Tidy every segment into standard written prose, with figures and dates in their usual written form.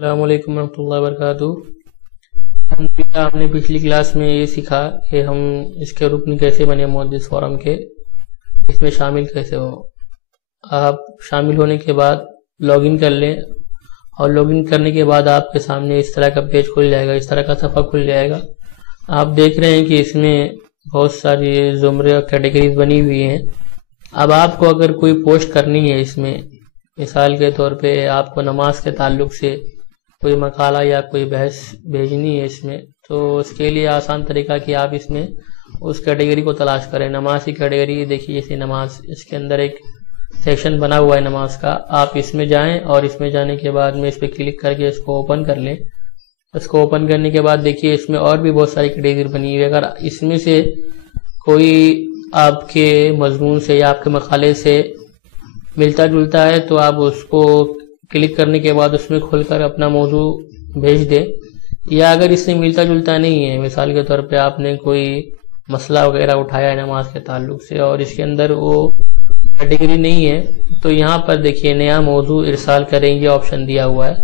السلام علیکم ورحمۃ اللہ وبرکاتہ۔ ہم نے پچھلی کلاس میں یہ سیکھا کہ ہم اس کے رکن کیسے بنے محدث فورم کے، اس میں شامل کیسے ہو۔ آپ شامل ہونے کے بعد لاگ ان کر لیں، اور لاگ ان کرنے کے بعد آپ کے سامنے اس طرح کا پیج کھل جائے گا، اس طرح کا صفحہ کھل جائے گا۔ آپ دیکھ رہے ہیں کہ اس میں بہت ساری زمرے اور کیٹیگریز بنی ہوئی ہیں۔ اب آپ کو اگر کوئی پوسٹ کرنی ہے اس میں، مثال کے طور پہ آپ کو نماز کے تعلق سے کوئی مقالہ یا کوئی بحث بھیجنی ہے اس میں، تو اس کے لیے آسان طریقہ کہ آپ اس میں اس کیٹیگری کو تلاش کریں۔ نماز کی کیٹیگری دیکھیے، جیسے نماز، اس کے اندر ایک سیکشن بنا ہوا ہے نماز کا، آپ اس میں جائیں اور اس میں جانے کے بعد میں اس پہ کلک کر کے اس کو اوپن کر لیں۔ اس کو اوپن کرنے کے بعد دیکھیے اس میں اور بھی بہت ساری کیٹیگری بنی ہوئی ہے۔ اگر اس میں سے کوئی آپ کے مضمون سے یا آپ کے مقالے سے ملتا جلتا ہے تو آپ اس کو کلک کرنے کے بعد اس میں کھول کر اپنا موضوع بھیج دیں، یا اگر اس سے ملتا جلتا نہیں ہے، مثال کے طور پہ آپ نے کوئی مسئلہ وغیرہ اٹھایا ہے نماز کے تعلق سے اور اس کے اندر وہ کیٹیگری نہیں ہے، تو یہاں پر دیکھیے نیا موضوع ارسال کریں، یہ آپشن دیا ہوا ہے۔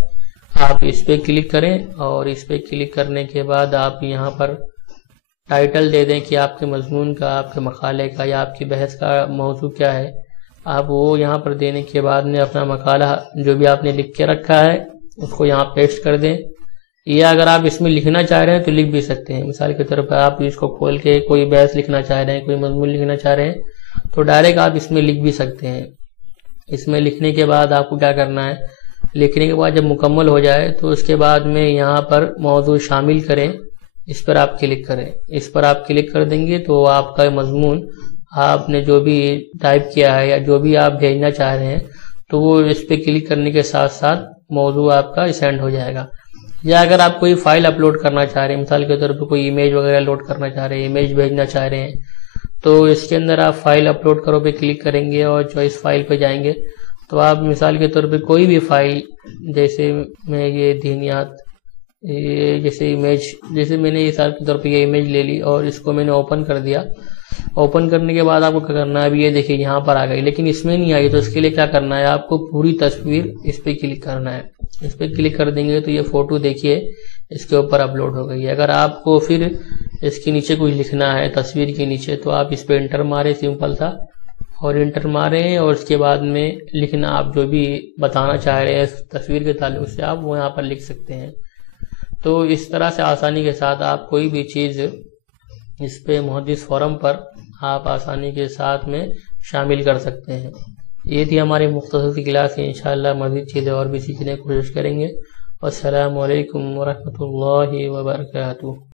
آپ اس پہ کلک کریں اور اس پہ کلک کرنے کے بعد آپ یہاں پر ٹائٹل دے دیں کہ آپ کے مضمون کا، آپ کے مقالے کا یا آپ کی بحث کا موضوع کیا ہے۔ آپ وہ یہاں پر دینے کے بعد میں اپنا مقالہ جو بھی آپ نے لکھ کے رکھا ہے اس کو یہاں پیسٹ کر دیں، یا اگر آپ اس میں لکھنا چاہ رہے ہیں تو لکھ بھی سکتے ہیں۔ مثال کے طور پر آپ اس کو کھول کے کوئی بحث لکھنا چاہ رہے ہیں، کوئی مضمون لکھنا چاہ رہے ہیں تو ڈائریکٹ آپ اس میں لکھ بھی سکتے ہیں۔ اس میں لکھنے کے بعد آپ کو کیا کرنا ہے، لکھنے کے بعد جب مکمل ہو جائے تو اس کے بعد میں یہاں پر موضوع شامل کریں، اس پر آپ کلک کریں۔ اس پر آپ کلک کر دیں گے تو آپ کا مضمون، آپ نے جو بھی ٹائپ کیا ہے یا جو بھی آپ بھیجنا چاہ رہے ہیں، تو وہ اس پہ کلک کرنے کے ساتھ ساتھ موضوع آپ کا سینڈ ہو جائے گا۔ یا اگر آپ کوئی فائل اپلوڈ کرنا چاہ رہے ہیں، مثال کے طور پہ کوئی امیج وغیرہ لوڈ کرنا چاہ رہے ہیں، امیج بھیجنا چاہ رہے ہیں، تو اس کے اندر آپ فائل اپلوڈ کرو پہ کلک کریں گے اور چوائس فائل پہ جائیں گے تو آپ مثال کے طور پہ کوئی بھی فائل، جیسے میں یہ دینیات، یہ جیسے امیج، جیسے میں نے مثال کے طور پہ یہ امیج لے لی اور اس کو میں نے اوپن کر دیا۔ اوپن کرنے کے بعد آپ کو کیا کرنا ہے، ابھی یہ دیکھیے یہاں پر آ گئی لیکن اس میں نہیں آئی، تو اس کے لیے کیا کرنا ہے، آپ کو پوری تصویر اس پہ کلک کرنا ہے۔ اس پہ کلک کر دیں گے تو یہ فوٹو دیکھیے اس کے اوپر اپلوڈ ہو گئی ہے۔ اگر آپ کو پھر اس کے نیچے کچھ لکھنا ہے تصویر کے نیچے تو آپ اس پہ انٹر ماریں، سمپل تھا، اور انٹر ماریں اور اس کے بعد میں لکھنا آپ جو بھی بتانا چاہ رہے ہیں اس تصویر کے تعلق سے آپ وہ یہاں پر لکھ سکتے ہیں۔ تو اس طرح سے آسانی کے ساتھ آپ کوئی بھی چیز اس پہ محدث فورم پر آپ آسانی کے ساتھ میں شامل کر سکتے ہیں۔ یہ تھی ہماری مختصر سی کلاس، انشاءاللہ مزید چیزیں اور بھی سیکھنے کی کوشش کریں گے۔ السلام علیکم ورحمۃ اللہ وبرکاتہ۔